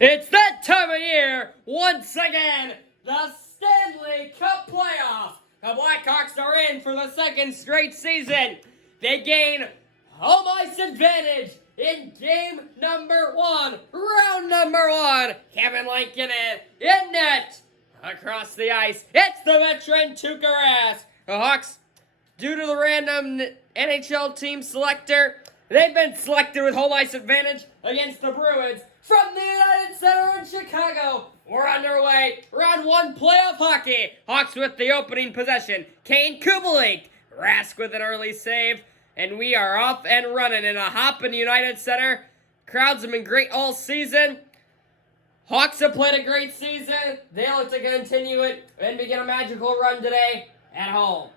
It's that time of year, once again, the Stanley Cup playoffs. The Blackhawks are in for the second straight season. They gain home ice advantage in game number one, round number one. Kevin Lankinen in net. Across the ice, it's the veteran Tuukka Rask. The Hawks, due to the random NHL team selector, they've been selected with home ice advantage against the Bruins from the United Center in Chicago. We're underway. Round one playoff hockey. Hawks with the opening possession. Kane Kubalik. Rask with an early save. And we are off and running in a hop in United Center. Crowds have been great all season. Hawks have played a great season. They look to continue it and begin a magical run today at home.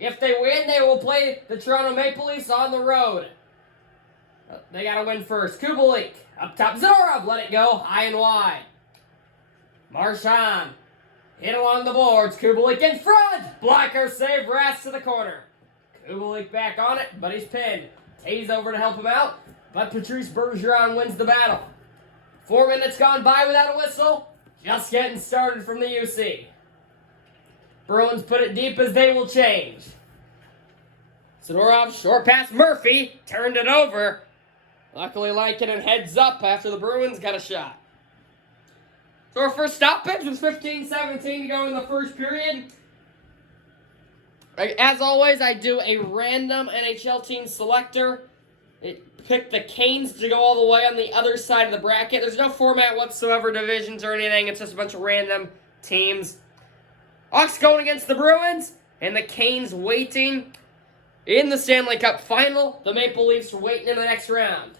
If they win, they will play the Toronto Maple Leafs on the road. They got to win first. Kubalik up top. Zadorov let it go high and wide. Marchand hit along the boards. Kubalik in front. Blocker save. Rask to the corner. Kubalik back on it, but he's pinned. Tays over to help him out, but Patrice Bergeron wins the battle. 4 minutes gone by without a whistle. Just getting started from the UC. Bruins put it deep as they will change. Zadorov, short pass. Murphy turned it over. Luckily, Lankinen heads up after the Bruins got a shot. So our first stoppage was 15-17 to go in the first period. As always, I do a random NHL team selector. Pick the Canes to go all the way on the other side of the bracket. There's no format whatsoever, divisions or anything. It's just a bunch of random teams. Hawks going against the Bruins, and the Canes waiting in the Stanley Cup final. The Maple Leafs waiting in the next round.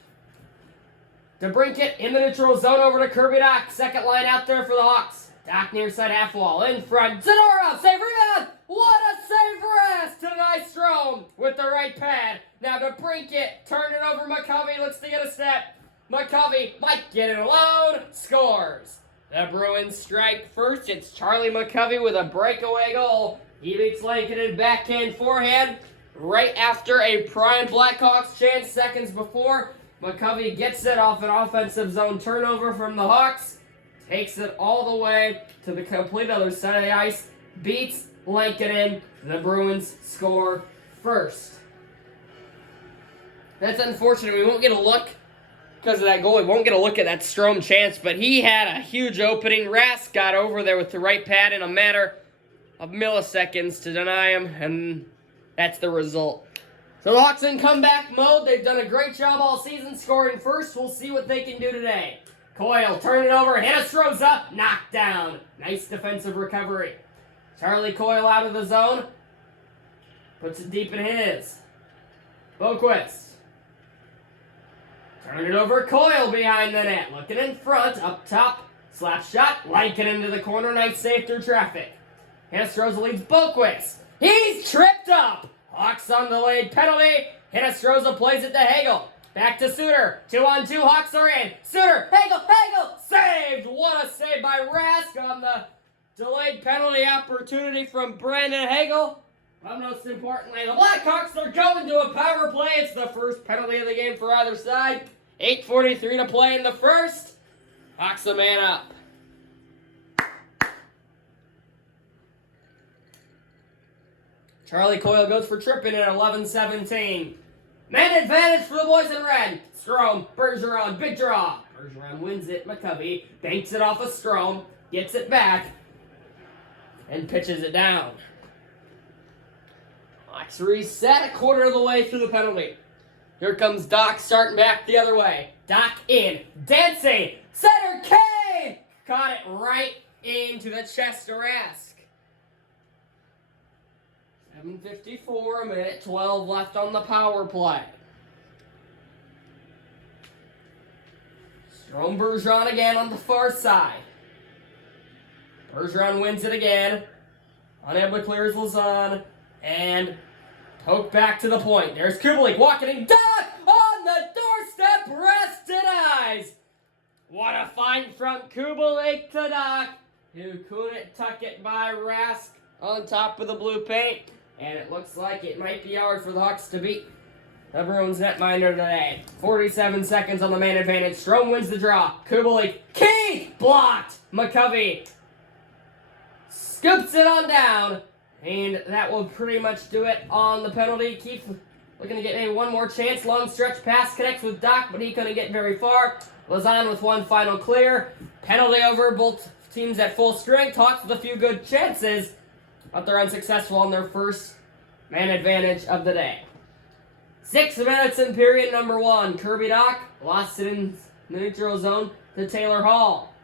DeBrincat in the neutral zone over to Kirby Dach. Second line out there for the Hawks. Dach near side half wall. In front. Zadorov. Save rebound. What a save for us. To the nice Strome with the right pad. Now DeBrincat. Turn it over. McCovey looks to get a step. McCovey might get it alone. Scores. The Bruins strike first. It's Charlie McCovey with a breakaway goal. He beats Lankinen backhand forehand. Right after a prime Blackhawks chance seconds before. McCovey gets it off an offensive zone turnover from the Hawks. Takes it all the way to the complete other side of the ice. Beats Lankinen. The Bruins score first. That's unfortunate. We won't get a look because of that goal. We won't get a look at that Strome chance, but he had a huge opening. Rask got over there with the right pad in a matter of milliseconds to deny him, and that's the result. So the Hawks in comeback mode. They've done a great job all season scoring first. We'll see what they can do today. Coyle, turn it over. Hinostroza up. Knocked down. Nice defensive recovery. Charlie Coyle out of the zone. Puts it deep in his. Boquist. Turn it over. Coyle behind the net. Looking in front. Up top. Slap shot. Lankinen into the corner. Nice save through traffic. Hinostroza leads Boquist. He's tripped up. Hawks on the lead penalty. Hinostroza plays it to Hagel. Back to Suter. 2-on-2. Hawks are in. Suter. Hagel. Saved. What a save by Rask on the delayed penalty opportunity from Brandon Hagel. But most importantly, the Blackhawks are going to a power play. It's the first penalty of the game for either side. 8:43 to play in the first. Hawks a man up. Charlie Coyle goes for tripping at 11-17. Man advantage for the boys in red. Strome, Bergeron, big draw. Bergeron wins it. McCovey banks it off of Strome, gets it back, and pitches it down. Hawks reset a quarter of the way through the penalty. Here comes Dach starting back the other way. Dach in, dancing, center Kane! Caught it right into the chest of Rask. 7:54, a minute 12 left on the power play. Strome Bergeron again on the far side. Bergeron wins it again. Unable to clear Lazan. And poke back to the point. There's Kubalik walking in. Dach on the doorstep. Rest denies. What a find from Kubalik to Dach, who couldn't tuck it by Rask on top of the blue paint. And it looks like it might be ours for the Hawks to beat. the Bruins netminder today. 47 seconds on the man advantage. Strome wins the draw. Kubalik. Keith! Blocked! McCovey scoops it on down. And that will pretty much do it on the penalty. Keith looking to get maybe one more chance. Long stretch pass connects with Doc, but he couldn't get very far. Lazan with one final clear. Penalty over. Both teams at full strength. Hawks with a few good chances, but they're unsuccessful on their first man advantage of the day. 6 minutes in period number 1. Kirby Doc lost it in the neutral zone to Taylor Hall.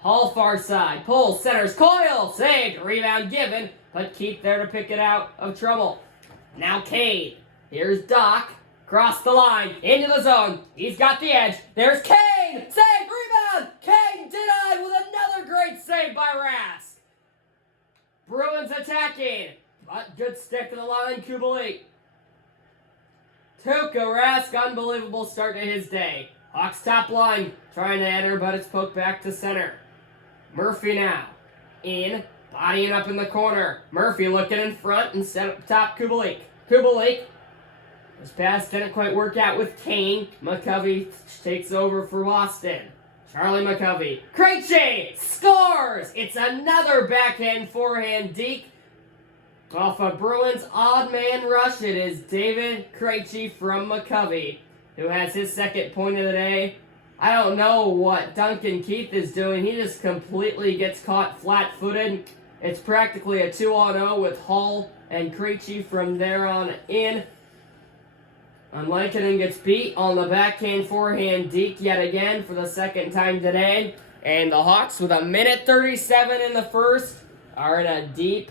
Hall far side. Pulls, centers, Coyle, saved, rebound given, but Keith there to pick it out of trouble. Now Cade. Here's Doc. Cross the line, into the zone. He's got the edge. There's Kane! Save, rebound! Kane denied with another great save by Rask. Bruins attacking, but good stick to the line, Kubalik. Tuukka Rask, unbelievable start to his day. Hawks top line, trying to enter, but it's poked back to center. Murphy now, in, bodying up in the corner. Murphy looking in front and set up top Kubalik. Kubalik, this pass didn't quite work out with Kane. McCovey takes over for Boston. Charlie McCovey. Krejci scores! It's another backhand forehand deke. Off a Bruins odd man rush, it is David Krejci from McCovey, who has his second point of the day. I don't know what Duncan Keith is doing. He just completely gets caught flat-footed. It's practically a 2-on-0 with Hall and Krejci from there on in. And Lankinen gets beat on the backhand forehand deke yet again for the second time today. And the Hawks, with 1:37 in the first, are in a deep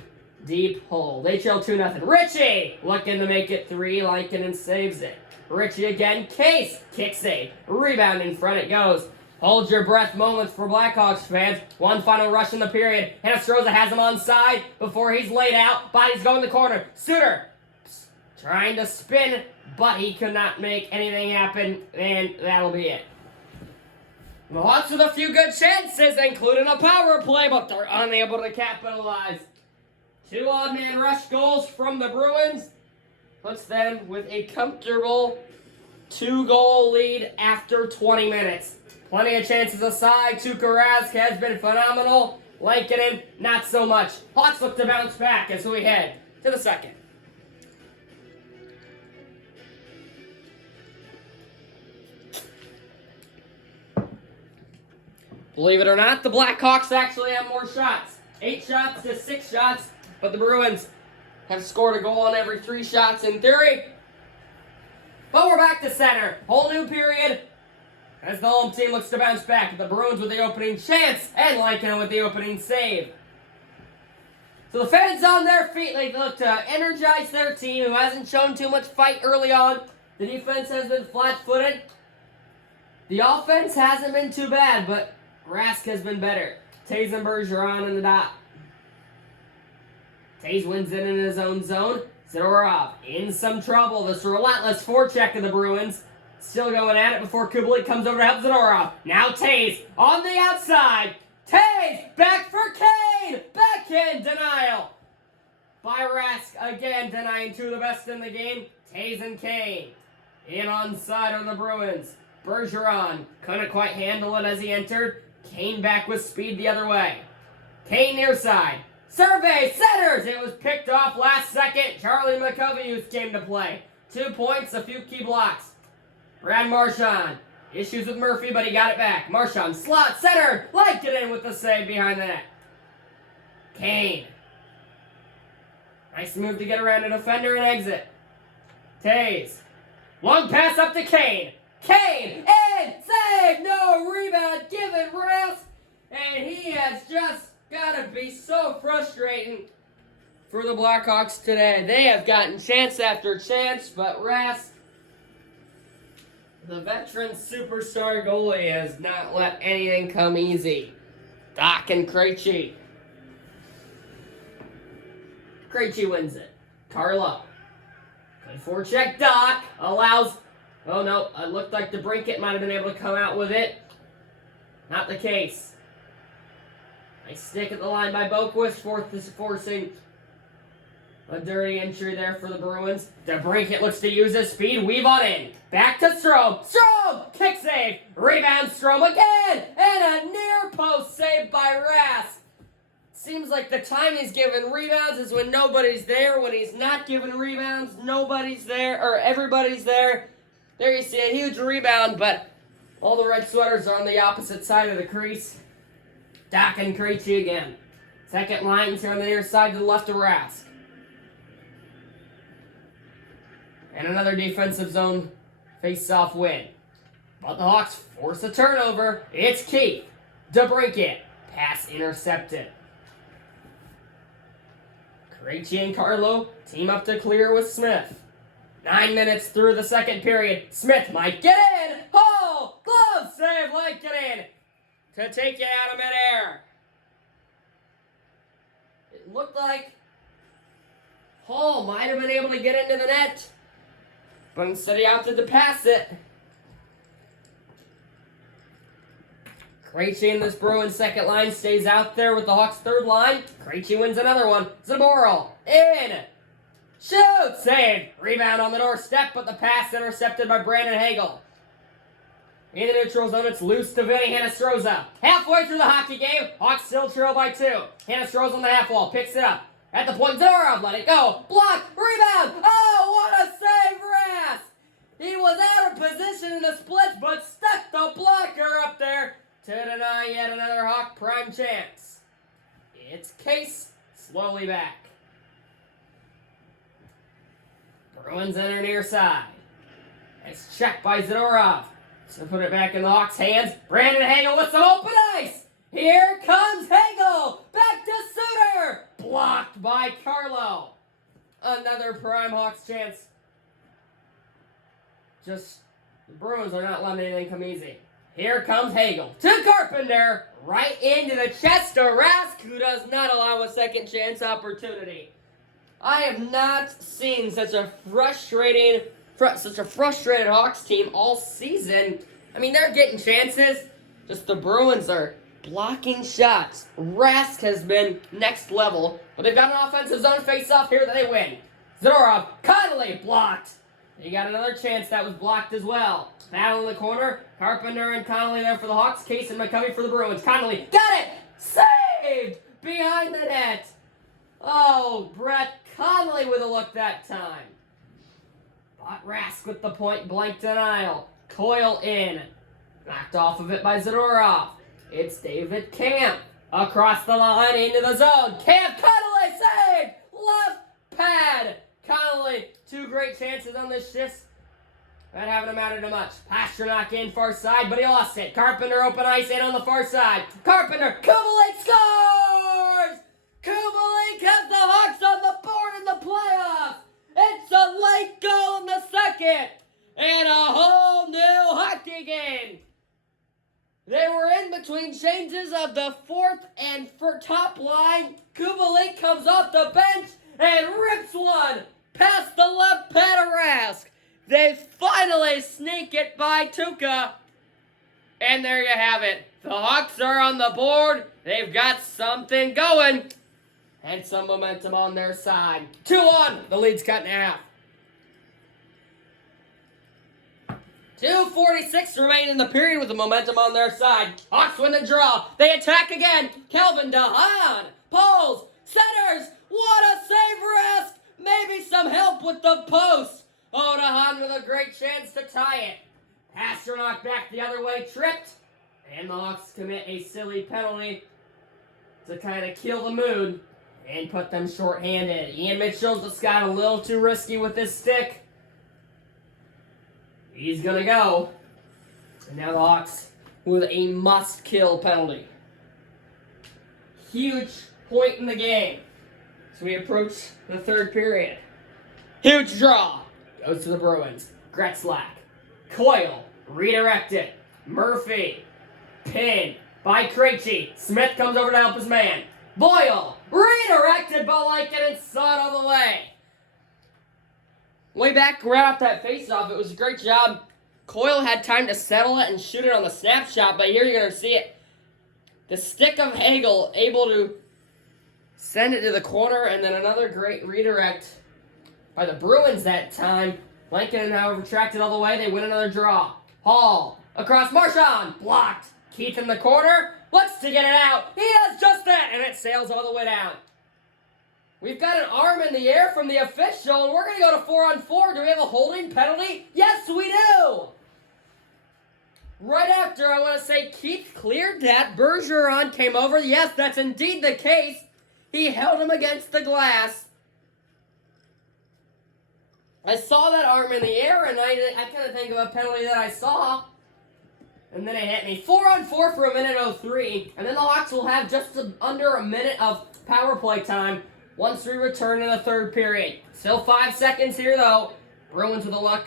hole. They trail 2-0. Ritchie looking to make it 3. Lankinen saves it. Ritchie again. Case kicks it. Rebound in front it goes. Hold your breath moments for Blackhawks fans. One final rush in the period. Hinostroza has him on side before he's laid out. Bodies go in the corner. Suter trying to spin, but he could not make anything happen, and that'll be it. The Hawks with a few good chances, including a power play, but they're unable to capitalize. 2 odd-man rush goals from the Bruins puts them with a comfortable 2-goal lead after 20 minutes. Plenty of chances aside. Tuukka Rask has been phenomenal. Lankinen, not so much. Hawks look to bounce back as we head to the second. Believe it or not, the Blackhawks actually have more shots. 8 shots to 6 shots, but the Bruins have scored a goal on every 3 shots in theory. But we're back to center. Whole new period as the home team looks to bounce back. The Bruins with the opening chance and Lankinen with the opening save. So the fans on their feet, they look to energize their team, who hasn't shown too much fight early on. The defense has been flat-footed. The offense hasn't been too bad, but Rask has been better. Tays and Bergeron in the dot. Tays wins it in his own zone. Zadorov in some trouble. This relentless forecheck of the Bruins. Still going at it before Kubalik comes over to help Zadorov. Now Tays on the outside. Tays back for Kane. Backhand denial by Rask. Again denying 2 of the best in the game. Tays and Kane. In on side on the Bruins. Bergeron couldn't quite handle it as he entered. Kane back with speed the other way. Kane near side. Survey, centers! It was picked off last second. Charlie McCovey who came to play. 2 points, a few key blocks. Brad Marchand. Issues with Murphy, but he got it back. Marchand, slot, center. Liked it in with the save behind the net. Kane. Nice move to get around a defender and exit. Tays. Long pass up to Kane. Kane, and save! No rebound given Rask. And he has just got to be so frustrating for the Blackhawks today. They have gotten chance after chance, but Rask, the veteran superstar goalie, has not let anything come easy. Doc and Krejci. Krejci wins it. Carlo. Good forecheck. Doc allows... Oh no, it looked like DeBrincat might have been able to come out with it. Not the case. Nice stick at the line by Boquist, forcing A dirty entry there for the Bruins. DeBrincat looks to use his speed. Weave on in. Back to Strome. Strome! Kick save. Rebound Strome again! And a near post save by Rask. Seems like the time he's giving rebounds is when nobody's there. When he's not giving rebounds, nobody's there, or everybody's there. There you see a huge rebound, but all the red sweaters are on the opposite side of the crease. Doc and Krejci again. Second lines here on the near side to the left of Rask. And another defensive zone face-off win. But the Hawks force a turnover. It's Keith. DeBrincat. Pass intercepted. Krejci and Carlo team up to clear with Smith. 9 minutes through the second period. Smith might get in. Oh! Glove save, might get in. To take it out of midair. It looked like Hall might have been able to get into the net. But instead he opted to pass it. Krejci in this Bruins second line stays out there with the Hawks third line. Krejci wins another one. Zaboral in. Shoot! Save. Rebound on the doorstep, but the pass intercepted by Brandon Hagel. In the neutral zone, it's loose to Vinny Hinostroza. Halfway through the hockey game, Hawks still trail by 2. Hinostroza on the half wall, picks it up. At the point, Zadorov let it go. Block, rebound. Oh, what a save, Rask! He was out of position in the split, but stuck the blocker up there to deny yet another Hawk prime chance. It's Case slowly back. Bruins enter near side. It's checked by Zadorov. So put it back in the Hawks' hands. Brandon Hagel with some open ice. Here comes Hagel. Back to Suter. Blocked by Carlo. Another prime Hawks chance. Just, the Bruins are not letting anything come easy. Here comes Hagel to Carpenter. Right into the chest of Rask, who does not allow a second chance opportunity. I have not seen such a frustrated Hawks team all season. I mean, they're getting chances. Just the Bruins are blocking shots. Rask has been next level. But they've got an offensive zone face-off here that they win. Zadorov, Connolly, blocked. They got another chance that was blocked as well. Battle in the corner. Carpenter and Connolly there for the Hawks. Case and McCovey for the Bruins. Connolly, got it! Saved! Behind the net. Oh, Brett Connolly with a look that time. But Rask with the point-blank denial. Coyle in. Knocked off of it by Zadorov. It's David Camp. Across the line into the zone. Camp, Connolly, saved! Left pad. Connolly, 2 great chances on this shift. That haven't amounted to much. Pasternak in far side, but he lost it. Carpenter open ice in on the far side. Carpenter, Kubalik scores! Kubalik has the Hawks on the board in the playoffs. It's a late goal in the second. And a whole new hockey game. They were in between changes of the fourth and top line. Kubalik comes off the bench and rips one past the left pad of Rask. They finally sneak it by Tuukka. And there you have it. The Hawks are on the board. They've got something going. And some momentum on their side. 2-1. The lead's cut in half. 2:46 remain in the period with the momentum on their side. Hawks win the draw. They attack again. Kelvin DeHaan pulls, centers. What a save, Rask. Maybe some help with the post. Oh, DeHaan with a great chance to tie it. Pasternak back the other way, tripped. And the Hawks commit a silly penalty to kind of kill the mood and put them short-handed. Ian Mitchell just got a little too risky with his stick. He's going to go. And now the Hawks with a must-kill penalty. Huge point in the game. So we approach the third period. Huge draw. Goes to the Bruins. Gretzlack. Coyle. Redirected. Murphy. Pin by Krejci. Smith comes over to help his man. Boyle. Redirected by Lankinen and saw it all the way. Way back right off that faceoff, it was a great job. Coyle had time to settle it and shoot it on the snapshot, but here you're going to see it. The stick of Hagel able to Send it to the corner, and then another great redirect by the Bruins that time. Lincoln, however, tracked it all the way. They win another draw. Hall, across Marchand, blocked. Keith in the corner, looks to get it out. He has just that, and it sails all the way down. We've got an arm in the air from the official, and we're going to go to 4-on-4. Do we have a holding penalty? Yes, we do! Right after, I want to say Keith cleared that. Bergeron came over. Yes, that's indeed the case. He held him against the glass. I saw that arm in the air, and I couldn't think of a penalty that I saw. And then it hit me. 4-on-4 for 1:03. And then the Hawks will have just under a minute of power play time once we return in the third period. Still 5 seconds here, though. Bruins with a luck.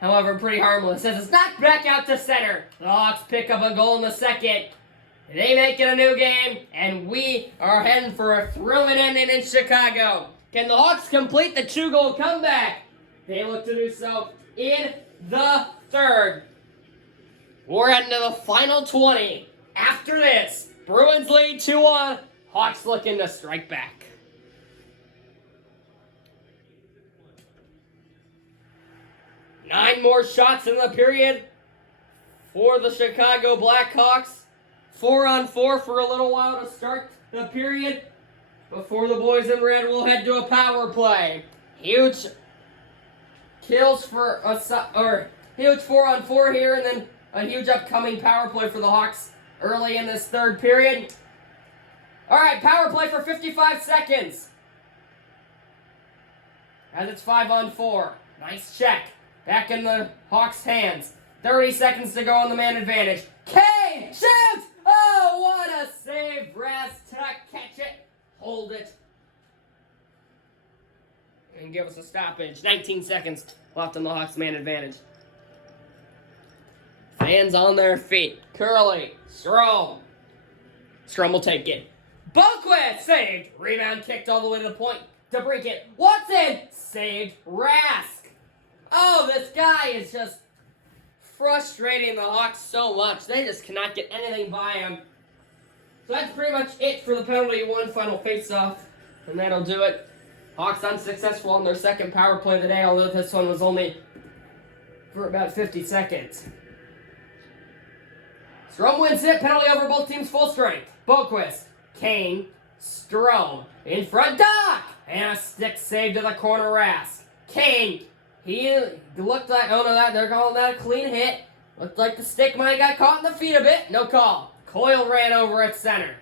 However, pretty harmless. As it's knocked back out to center. The Hawks pick up a goal in the second. They make it a new game, and we are heading for a thrilling ending in Chicago. Can the Hawks complete the 2-goal comeback? They look to do so in the third. We're heading to the final 20. After this, Bruins lead 2-1. Hawks looking to strike back. Nine more shots in the period for the Chicago Blackhawks. 4-on-4 for a little while to start the period before the boys in red will head to a power play. Huge kills for huge 4-on-4 here, and then a huge upcoming power play for the Hawks early in this third period. All right, power play for 55 seconds. As it's 5-on-4. Nice check. Back in the Hawks' hands. 30 seconds to go on the man advantage. Kane shoots! Oh, what a save. Brass tuck. Catch it. Hold it. And give us a stoppage. 19 seconds left on the Hawks' man advantage. Fans on their feet. Curley. Strome. Strome will take it. Boquist saved. Rebound kicked all the way to the point. DeBrincat. Watson saved. Rask. Oh, this guy is just frustrating the Hawks so much. They just cannot get anything by him. So that's pretty much it for the penalty one final face-off. And that'll do it. Hawks unsuccessful on their second power play of the day, although this one was only for about 50 seconds. Strome wins it. Penalty over both teams full strength. Boquist. Kane. Strome. In front. Doc! And a stick save to the corner. Rask. Kane. He looked like, oh no, they're calling that a clean hit. Looked like the stick might have got caught in the feet a bit. No call. Coyle ran over at center.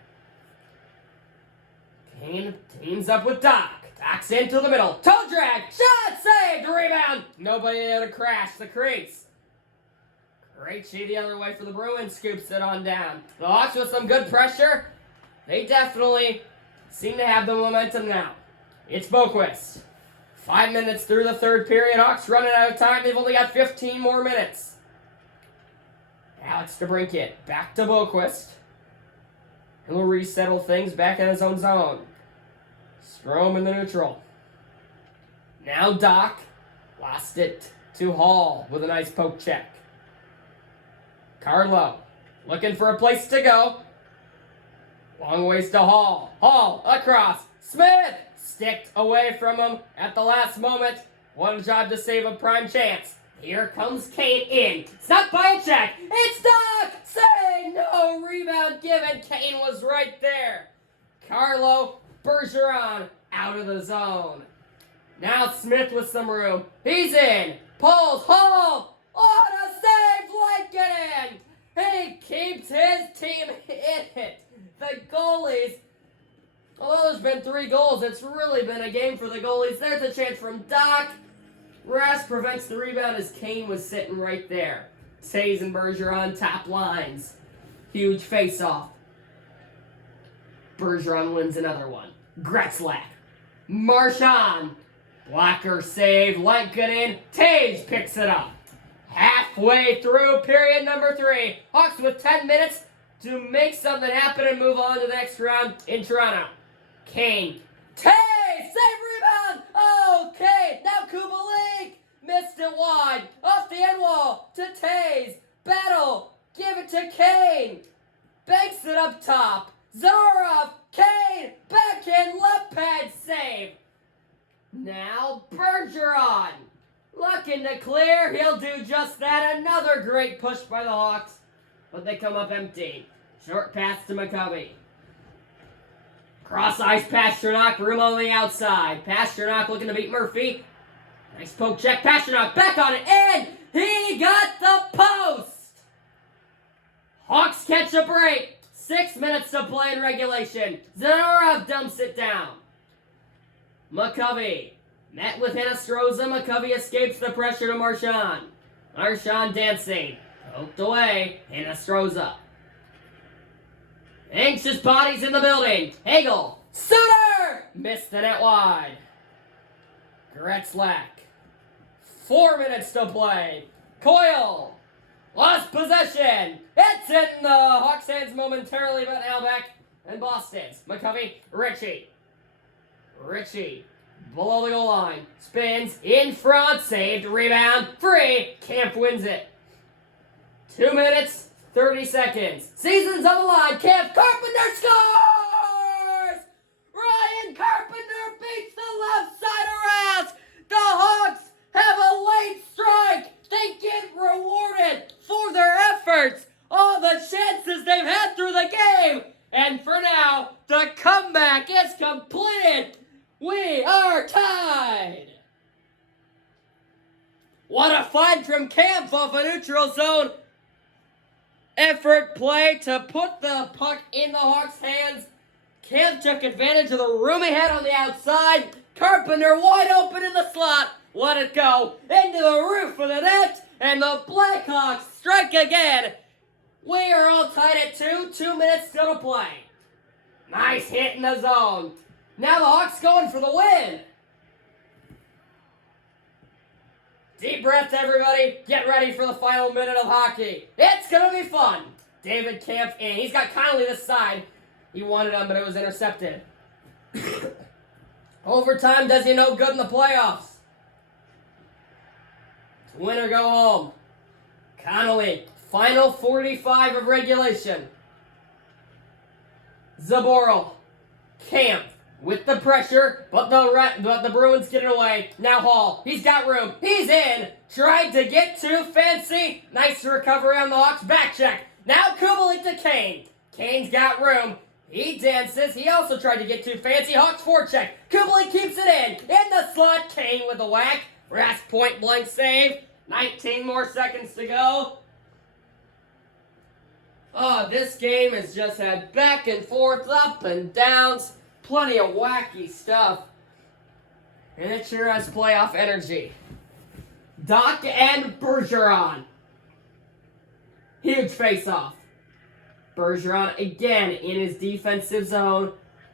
Kane teams up with Doc. Doc's into the middle. Toe drag. Shot saved. Rebound. Nobody there to crash the crease. Krejci the other way for the Bruins. Scoops it on down. The Hawks with some good pressure. They definitely seem to have the momentum now. It's Boquist. 5 minutes through the third period. Hawks running out of time. They've only got 15 more minutes. Alex DeBrincat. Back to Boquist. He'll resettle things back in his own zone. Strome in the neutral. Now Doc. Lost it to Hall with a nice poke check. Carlo. Looking for a place to go. Long ways to Hall. Hall across. Smith. Sticked away from him at the last moment. One job to save a prime chance. Here comes Kane in. Snuck by a check. It's Doc! Say no! Rebound given. Kane was right there. Carlo Bergeron out of the zone. Now Smith with some room. He's in. Pulls. Hall. What a save! Lincoln! He keeps his team in it. The goalies. Although there's been 3 goals, it's really been a game for the goalies. There's a chance from Doc. Rask prevents the rebound as Kane was sitting right there. Tays and Bergeron top lines. Huge face-off. Bergeron wins another one. Gretzlack. Marchand. Blocker save. Lankinen. Tays picks it up. Halfway through period number 3. Hawks with 10 minutes to make something happen and move on to the next round in Toronto. Kane. Tays! Save rebound! Okay, now Kubalik missed it wide. Off the end wall to Tays. Battle. Give it to Kane. Banks it up top. Zorov. Kane. Back. pad save. Now Bergeron. Looking to clear. He'll do just that. Another great push by the Hawks. But they come up empty. Short pass to McCovey. Cross ice Pasternak. Room on the outside. Pasternak looking to beat Murphy. Nice poke check. Pasternak back on it. And he got the post. Hawks catch a break. 6 minutes to play in regulation. Zadorov dumps it down. McCovey. Met with Hinostroza. McCovey escapes the pressure to Marchand. Marchand dancing. Poked away. Hinostroza. Anxious bodies in the building. Hagel. Suter! Missed the net wide. Gretzlack. 4 minutes to play. Coyle. Lost possession. It's in the Hawks' hands momentarily, but now back in Boston's. McCovey. Ritchie. Below the goal line. Spins. In front. Saved. Rebound. Free. Kampf wins it. 2 minutes, 30 seconds. Season's on the line. Kampf. Carpenter scores! Ryan Carpenter beats the left side around. The Hawks have a late strike. They get rewarded for their efforts. All the chances they've had through the game. And for now, the comeback is completed. We are tied. What a find from Kampf off a neutral zone. Effort play to put the puck in the Hawks' hands. Kampf took advantage of the room he had on the outside. Carpenter wide open in the slot. Let it go into the roof of the net. And the Blackhawks strike again. We are all tied at 2. 2 minutes still to play. Nice hit in the zone. Now the Hawks going for the win. Deep breath, everybody. Get ready for the final minute of hockey. It's going to be fun. David Kampf in. He's got Connolly this side. He wanted him, but it was intercepted. Overtime does you no good in the playoffs. It's win or go home. Connolly, final 45 of regulation. Zaboral, Kampf with the pressure, but the Bruins get it away. Now Hall, he's got room. He's in. Tried to get too fancy. Nice recovery on the Hawks. Back check. Now Kubalik to Kane. Kane's got room. He dances. He also tried to get too fancy. Hawks forecheck. Kubalik keeps it in. In the slot. Kane with the whack. Rask point blank save. 19 more seconds to go. Oh, this game has just had back and forth, up and downs. Plenty of wacky stuff. And it sure has playoff energy. Doc and Bergeron. Huge face-off. Bergeron again in his defensive zone.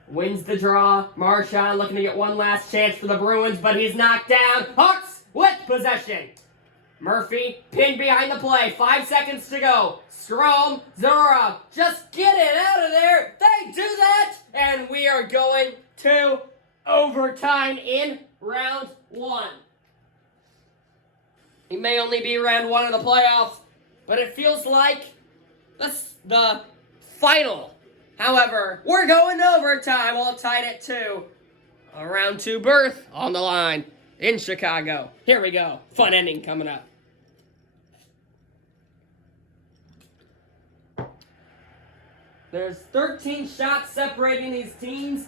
Wins the draw. Marchand looking to get one last chance for the Bruins, but he's knocked down. Hawks with possession. Murphy pinned behind the play. 5 seconds to go. Strome, Zadorov, just get it out of there. They do that, and we are going to overtime in round 1. It may only be round 1 of the playoffs, but it feels like the final. However, we're going to overtime, all tied at 2. A round 2 berth on the line in Chicago. Here we go. Fun ending coming up. There's 13 shots separating these teams,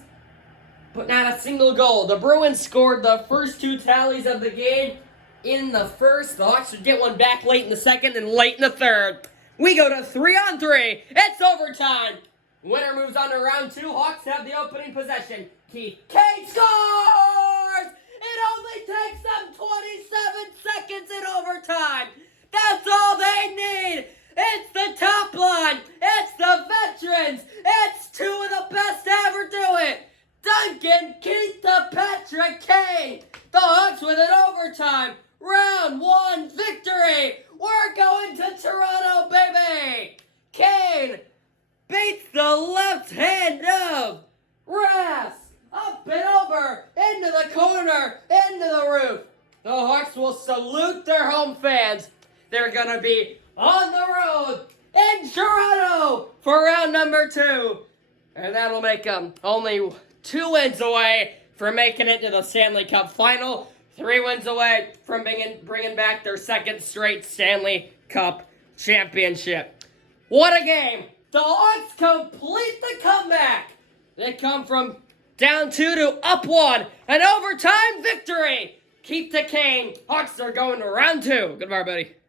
but not a single goal. The Bruins scored the first 2 tallies of the game in the first. The Hawks would get one back late in the second and late in the third. We go to 3-on-3. It's overtime. Winner moves on to round 2. Hawks have the opening possession. Keith Kane scores! It only takes them 27 seconds in overtime. That's all they need. It's the top line. It's the veterans. It's 2 of the best to ever do it. Duncan Keith to Patrick Kane. The Hawks with an overtime. Round 1 victory. We're going to Toronto, baby. Kane beats the left hand of Rask. Up and over. Into the corner. Into the roof. The Hawks will salute their home fans. They're going to be on the road in Toronto for round number 2. And that'll make them only 2 wins away from making it to the Stanley Cup final. 3 wins away from bringing back their second straight Stanley Cup championship. What a game! The Hawks complete the comeback. They come from down 2 to up 1. An overtime victory. Keep the Cane. Hawks are going to round 2. Goodbye, buddy.